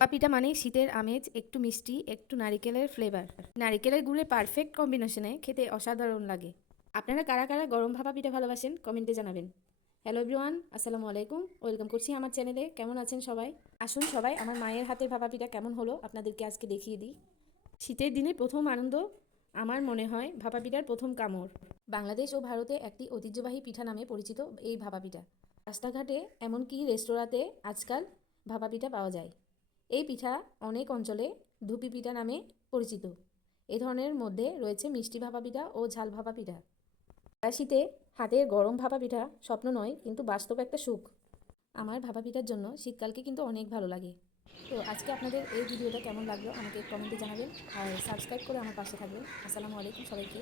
পাপিটা মানেই শীতের আমেজ, একটু মিষ্টি, একটু নারিকেলের ফ্লেভার নারিকেলের গুড়ের পারফেক্ট কম্বিনেশনে খেতে অসাধারণ লাগে। আপনারা কারা কারা গরম ভাপা পিঠা ভালোবাসেন, কমেন্টে জানাবেন। হ্যালো এভরিওয়ান আসসালামু আলাইকুম। ওয়েলকাম করছি আমার চ্যানেলে কেমন আছেন সবাই? আসুন সবাই, আমার মায়ের হাতের ভাপা পিঠা কেমন হলো আপনাদেরকে আজকে দেখিয়ে দিই। শীতের দিনে প্রথম আনন্দ, আমার মনে হয়, ভাপা পিঠার প্রথম কামড়। বাংলাদেশ ও ভারতে একটি ঐতিহ্যবাহী পিঠা নামে পরিচিত এই ভাপা পিঠা। রাস্তাঘাটে, এমনকি রেস্তোরাঁতে, আজকাল ভাপা পিঠা পাওয়া যায়। এই পিঠা অনেক অঞ্চলে ধুপি পিঠা নামে পরিচিত। এ ধরনের মধ্যে রয়েছে মিষ্টি ভাপা পিঠা ও ঝাল ভাপা পিঠা। শীতে হাতের গরম ভাপা পিঠা স্বপ্ন নয়, কিন্তু বাস্তব একটা সুখ। আমার ভাপা পিঠার জন্য শীতকালকে কিন্তু অনেক ভালো লাগে। তো আজকে আপনাদের এই ভিডিওটা কেমন লাগল আমাকে কমেন্টে জানাবেন। আর সাবস্ক্রাইব করে আমার পাশে থাকবেন। আসসালামু আলাইকুম সবাইকে।